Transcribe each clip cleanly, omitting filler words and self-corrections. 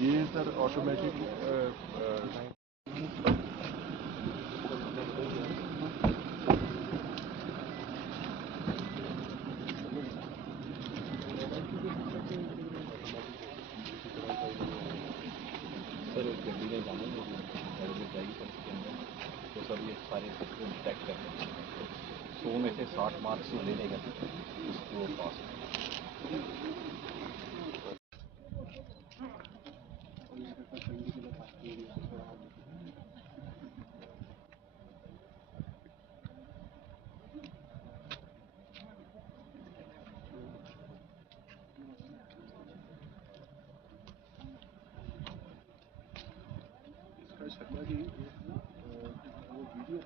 ये sir automatic sir एक गड्डी में जाना है गाड़ी में जाएगी सर इसके अंदर तो सर ये सारे सबको डिटेक्ट कर लेंगे 100 में से 60 मार्क्स ले लेगा उसको पास शर्मा जी वो वीडियो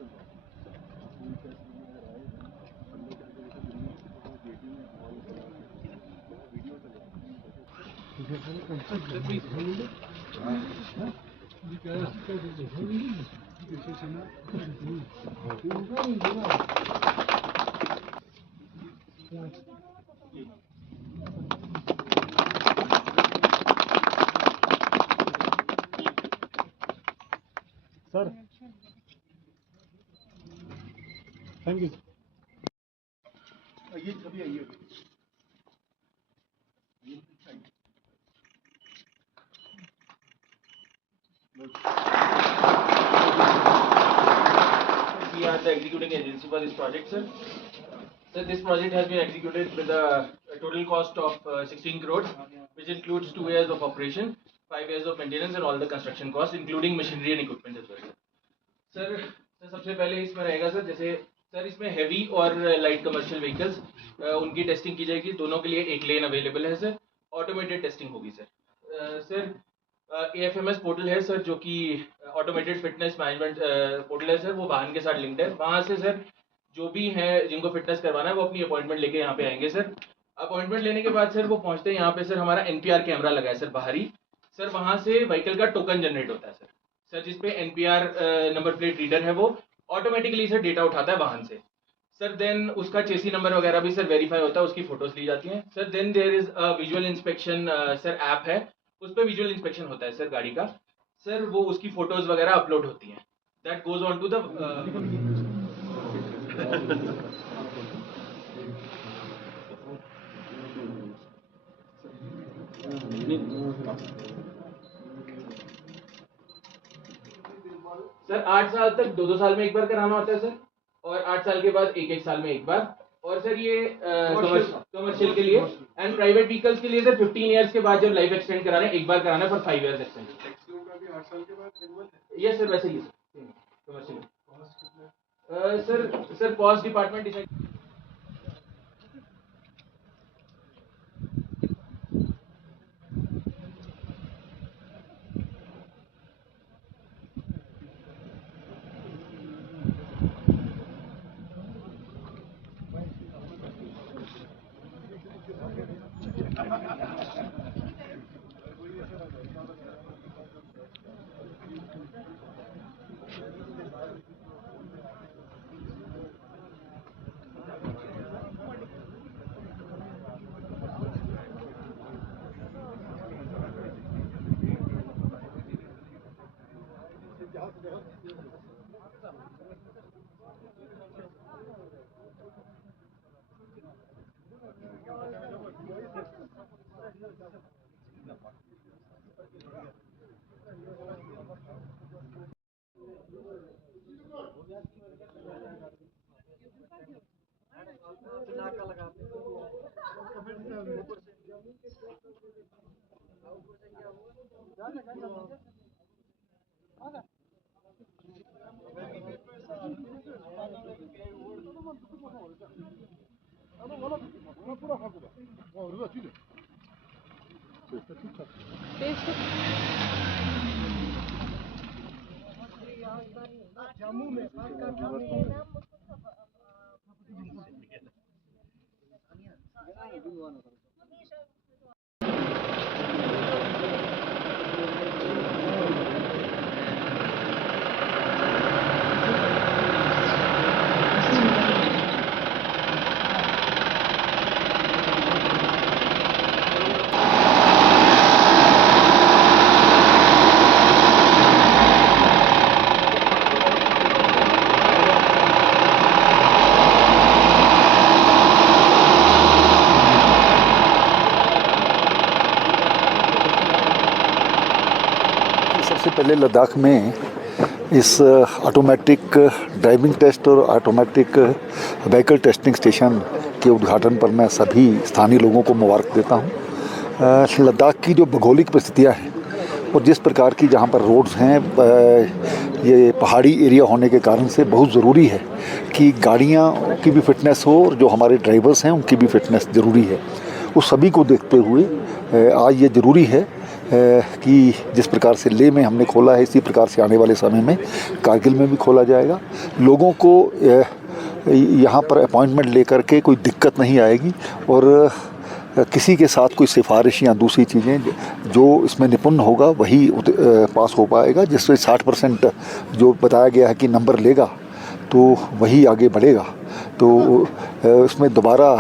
सर थैंक यू ये छवि आई है We are the executing agency for this project, sir. So this project has been executed with a total cost of 16 crores, which includes 2 years of operation, 5 years of maintenance, and all the construction costs, including machinery and equipment as well. Sir सबसे पहले इसमें रहेगा sir जैसे sir इसमें heavy और light commercial vehicles उनकी testing की जाएगी दोनों के लिए एक लेन अवेलेबल है सर ऑटोमेटेड टेस्टिंग होगी सर सर AFMS पोर्टल है सर जो कि ऑटोमेटेड फिटनेस मैनेजमेंट पोर्टल है सर वो वाहन के साथ लिंक्ड है वहाँ से सर जो भी है जिनको फिटनेस करवाना है वो अपनी अपॉइंटमेंट लेके यहाँ पे आएंगे सर अपॉइंटमेंट लेने के बाद सर वो पहुँचते हैं यहाँ पे सर हमारा NPR कैमरा लगा है सर बाहरी सर वहाँ से व्हीकल का टोकन जनरेट होता है सर जिसपे NPR नंबर प्लेट रीडर है वो ऑटोमेटिकली सर डेटा उठाता है वाहन से सर देन उसका चेसी नंबर वगैरह भी सर वेरीफाई होता है उसकी फोटोज ली जाती हैं sir then there is visual inspection sir app है उस पर विजुअल इंस्पेक्शन होता है सर गाड़ी का सर वो उसकी फोटोज वगैरह अपलोड होती हैं that goes on to the sir 8 साल तक 2-2 साल में एक बार कराना होता है सर और 8 साल के बाद एक साल में एक बार और सर ये कमर्शियल के लिए एंड प्राइवेट व्हीकल्स के लिए सर 15 इयर्स के बाद जब लाइफ एक्सटेंड कराना है एक बार कराना है for 5 years extend yes sir वैसे ही commercial sir cost department decide Jammu में सबसे पहले लद्दाख में इस ऑटोमेटिक ड्राइविंग टेस्ट और ऑटोमेटिक व्हीकल टेस्टिंग स्टेशन के उद्घाटन पर मैं सभी स्थानीय लोगों को मुबारक देता हूं। लद्दाख की जो भौगोलिक परिस्थितियां हैं और जिस प्रकार की जहां पर रोड्स हैं, ये पहाड़ी एरिया होने के कारण से बहुत ज़रूरी है कि गाड़ियां की भी फिटनेस हो और जो हमारे ड्राइवर्स हैं उनकी भी फिटनेस ज़रूरी है। उस सभी को देखते हुए आज ये ज़रूरी है कि जिस प्रकार से लेह में हमने खोला है, इसी प्रकार से आने वाले समय में कारगिल में भी खोला जाएगा। लोगों को यहाँ पर अपॉइंटमेंट लेकर के कोई दिक्कत नहीं आएगी और किसी के साथ कोई सिफारिश या दूसरी चीज़ें, जो इसमें निपुण होगा वही पास हो पाएगा। जिससे 60% जो बताया गया है कि नंबर लेगा तो वही आगे बढ़ेगा। तो इसमें दोबारा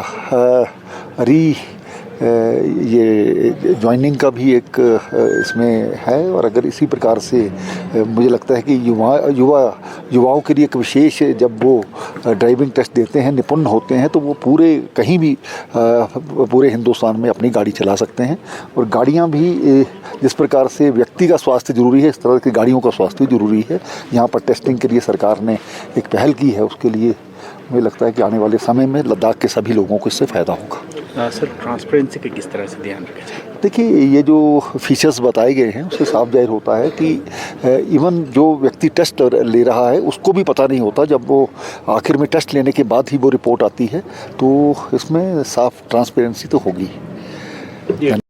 ये ज्वाइनिंग का भी एक इसमें है और अगर इसी प्रकार से मुझे लगता है कि युवाओं के लिए एक विशेष, जब वो ड्राइविंग टेस्ट देते हैं, निपुण होते हैं, तो वो कहीं भी पूरे हिंदुस्तान में अपनी गाड़ी चला सकते हैं। और गाड़ियां भी जिस प्रकार से व्यक्ति का स्वास्थ्य जरूरी है, इस तरह की गाड़ियों का स्वास्थ्य भी जरूरी है। यहाँ पर टेस्टिंग के लिए सरकार ने एक पहल की है, उसके लिए मुझे लगता है कि आने वाले समय में लद्दाख के सभी लोगों को इससे फ़ायदा होगा। सर, ट्रांसपेरेंसी का किस तरह से ध्यान रखा जाए? देखिए, ये जो फीचर्स बताए गए हैं उससे साफ जाहिर होता है कि इवन जो व्यक्ति टेस्ट ले रहा है उसको भी पता नहीं होता। जब वो आखिर में टेस्ट लेने के बाद ही वो रिपोर्ट आती है, तो इसमें साफ ट्रांसपेरेंसी तो होगी।